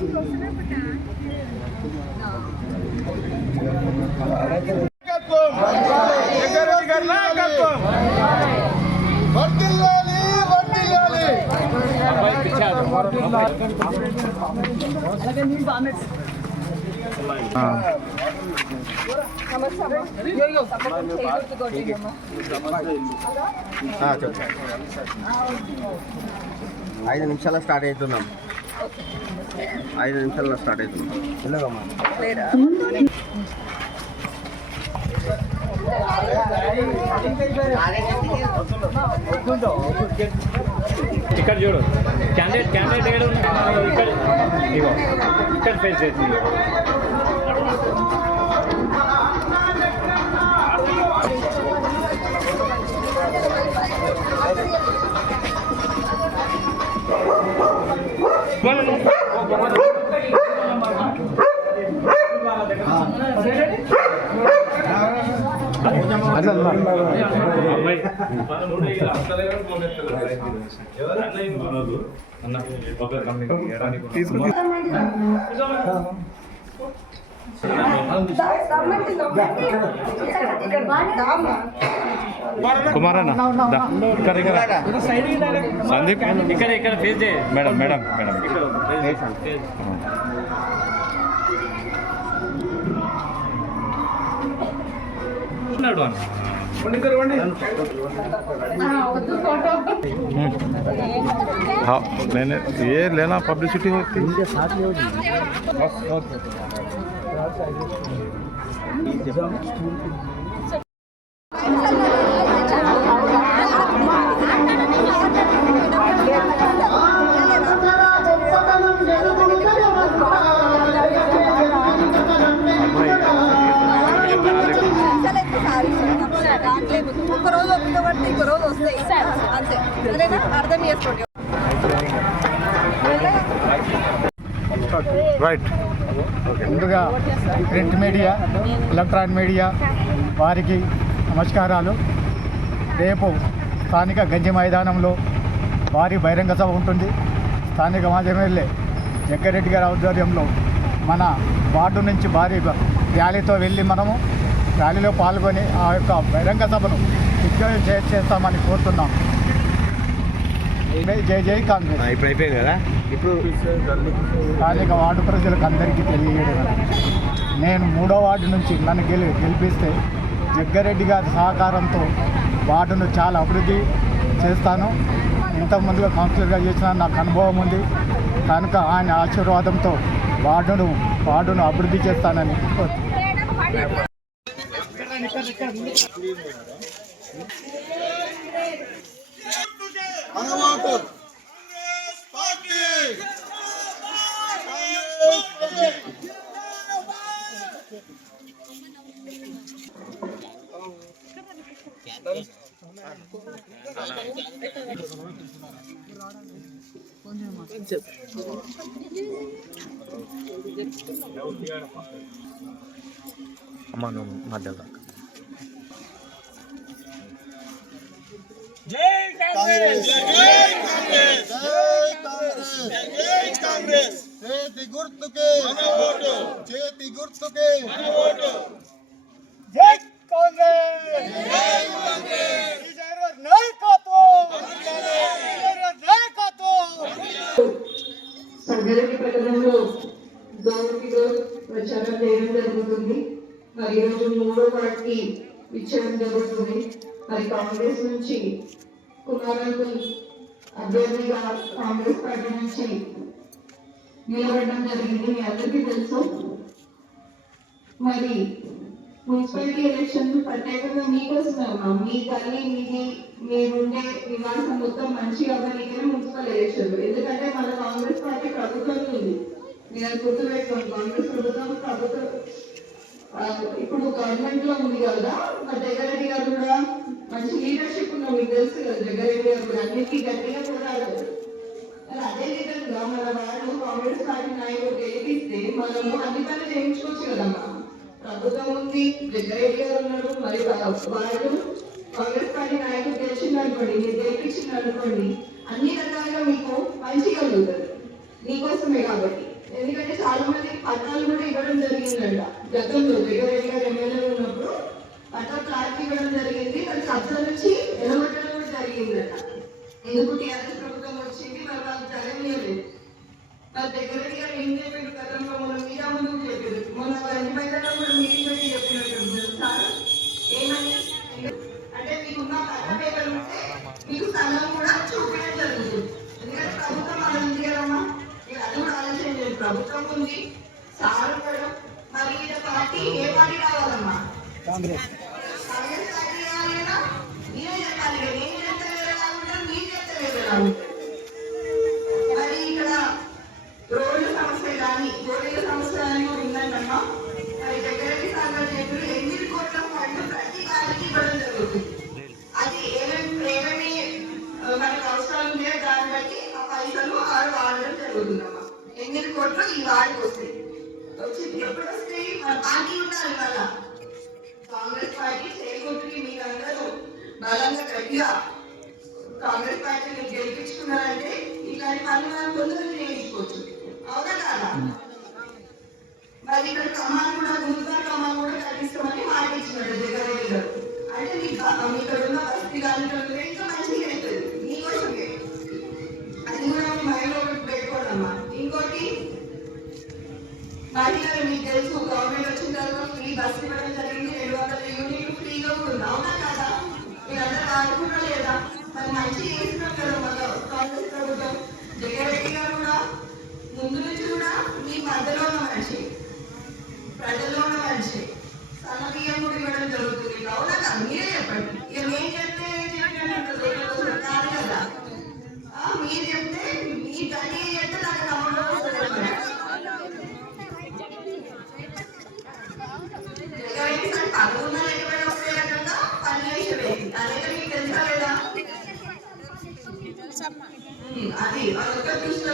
ఐదు నిమిషాల స్టార్ట్ అవుతున్నాం. 5 నిమిషాల్లో స్టార్ట్ అవుతున్నాం. ఇక్కడ చూడు క్యాండిడేట్ ఇక్కడ ఫేస్ చేసింది. కుమారన్న సందీప్ ఇక్కడ ఫేస్ చేయ మేడం हाँ मैंने ये लेना पब्लिसिटी होती है। రైట్. ముందుగా ప్రింట్ మీడియా, ఎలక్ట్రానిక్ మీడియా వారికి నమస్కారాలు. రేపు స్థానిక గంజి మైదానంలో భారీ బహిరంగ సభ ఉంటుంది. స్థానిక మాజీ ఎమ్మెల్యే జగ్గారెడ్డి గారి ఆధ్వర్యంలో మన వార్డు నుంచి భారీ ర్యాలీతో వెళ్ళి మనము ర్యాలీలో పాల్గొని ఆ యొక్క బహిరంగ సభను విజయం చేస్తామని కోరుతున్నాం. జై కాంగ్రెస్. ఇప్పుడు అయిపోయింది కదా. ఇప్పుడు స్థానిక వార్డు ప్రజలకు అందరికీ తెలియజేయడం, నేను 3వ వార్డు నుంచి నన్ను గెలిపిస్తే జగ్గారెడ్డి గారి సహకారంతో వార్డును చాలా అభివృద్ధి చేస్తాను. ఇంతకుముందుగా కౌన్సిలర్గా చేసిన నాకు అనుభవం ఉంది కనుక ఆయన ఆశీర్వాదంతో వార్డును అభివృద్ధి చేస్తానని కోరుతున్నాను. అమ్మా నువ్వు మధ్యలో జై కాంగ్రెస్, జై కాంగ్రెస్, జై కాంగ్రెస్, జై కాంగ్రెస్. చేతి గుర్తుకే మన ఓటు, చేతి గుర్తుకే మన ఓటు. జై కాంగ్రెస్, జై కాంగ్రెస్. విజయవాడ నాయకత్వం, విజయవాడ నాయకత్వం. సంగారెడ్డి పట్టణంలో డోర్ టు డోర్ ప్రచారం చేయడం జరుగుతుంది. మరి ఈరోజు 3వ వార్డుకి ఇచ్చడం జరుగుతుంది. మరి కాంగ్రెస్ నుంచి కుమారంకుల్ అభ్యర్థిగా కాంగ్రెస్ పార్టీ నుంచి నిలబడడం జరిగింది. మీ అందరికీ తెలుసు. మరి మున్సిపాలిటీ ఎలక్షన్ ప్రత్యేకంగా మీకోసమే ఉన్నాం. మీ తల్లి మీరుండే నివాసం మొత్తం మంచిగా అవ్వడానికే మున్సిపల్ ఎలక్షన్. ఎందుకంటే మన కాంగ్రెస్ పార్టీ ప్రభుత్వం ఉంది. మీరు గుర్తుపెట్టుకోండి, కాంగ్రెస్ ప్రభుత్వం ఇప్పుడు గవర్నమెంట్ లో ఉంది కదా. మా జగ్గారెడ్డి గారు కూడా మంచి లీడర్షిప్ ఉన్నాం, మీకు తెలుసు కదా. జగ్గారెడ్డి గారు కూడా అన్నిటికీ గట్టిగా పోరాడారు. అదే విధంగా మన వాళ్ళు కాంగ్రెస్ పార్టీ నాయకులు గెలిపిస్తే మనము అన్ని పనులు చేయించుకోవచ్చు కదమ్మా. ప్రభుత్వం ఉంది, జగ్గారెడ్డి గారు ఉన్నాడు. మరి వాళ్ళు కాంగ్రెస్ పార్టీ నాయకులు గెలిచిందనుకోండి, మీరు గెలిపించిందనుకోండి, అన్ని రకాలుగా మీకు మంచి కలుగుతుంది మీకోసమే. కాబట్టి ఎందుకంటే ఎందుకు టీఆర్ఎస్ ప్రభుత్వం వచ్చింది మరి వాళ్ళు జరగలేదు. మరి దగ్గరగా ఏం చెప్పారు గతంలో మొన్న మీరా ముందుకు చెప్పారు, మొన్న గంజి మైదానంలో కూడా మీటింగ్ పెట్టి చెప్పినట్టు సార్ ఏమని అంటే మీకున్న పట్టణాలు ఉంటే మీకు స్థలం కూడా చూపించడం జరుగుతుంది. ఎందుకంటే ప్రభుత్వం అలా ఉంది కదమ్మా, మీరు అది కూడా ఆలోచన లేదు. ప్రభుత్వం ఉంది, సార్ కూడా మరి ఈ పార్టీ ఏ పార్టీ కావాలమ్మా? కాంగ్రెస్ పార్టీ కావాలన్నా మీరే చెప్పాలి కదా, నేను చెప్తే వేరే కాకుండా మీరు చెప్తే వేరే కాకుండా. మరి ఇక్కడ రోడ్ల సమస్య కానీ గోడల సమస్య కానీ ఉందంటమ్మా. మరి దగ్గరికి సాగర్ చెప్పి 8 కోట్ల ఫండ్ ప్రతి వారికి ఇవ్వడం జరుగుతుంది. అది ఏమేమి మనకు అవసరాలు ఉన్నాయో దాన్ని బట్టి ఆ పైసలు ఆరు వాడడం జరుగుతుందమ్మా. 8 కోట్లు ఈ వాడికి వస్తాయి. వచ్చింది ఎప్పుడు వస్తాయి? మన పార్టీ ఉండాలి కదా, కాంగ్రెస్ పార్టీ చేయగొట్టి మీరందరూ బలంగా గట్టిగా కాంగ్రెస్ పార్టీని గెలిపించుకున్నారంటే ఇట్లాంటి పనులు మనం తొందరగా చేయించుకోవచ్చు. అవునా కాదా? మరి ఇక్కడ కమాన్ కూడా గుంటూరు కమాన్ కూడా కట్టిస్తామని మాట ఇచ్చినాడు జగన్ గారు. అంటే ఇక్కడ ఉన్న బస్తీ కానీ ఇంకా మంచిగా అవుతుంది మీకోసమే. అది కూడా మీ మైండ్లో పెట్టుకోండమ్మా. ఇంకోటి మహిళలు మీకు తెలుసు, గవర్నమెంట్ వచ్చిన తర్వాత ఫ్రీ బస్సు ఇవ్వడం జరిగింది. 200 యూనిట్లు ఫ్రీగా ఉంటుంది. అవునా కాదా? మీరందరూ ఆడుకున్నా లేదా? మరి మంచిగా చేస్తున్నారు కదా మన కాంగ్రెస్ ప్రభుత్వం. జగన్ రెడ్డి గారు కూడా ముందు నుంచి కూడా మీ మధ్యలో ఉన్న మనిషి, ప్రజల్లో ఉన్న మనిషి. సన్న బియ్యం కూడా ఇవ్వడం జరుగుతుంది. అవునా కాదు? మీరే చెప్పండి. ఇక మేము చెప్తే కాదు కదా, మీరు చెప్తే మీ తల్లి చెప్తే నాకు నమ్మకం వస్తుంది. జగన్ సార్ పదవున్నా లేకపోయినా వస్తే రకంగా పనిచేసేది అనేది మీకు తెలుసా లేదా? అది అదొక దృష్టిలో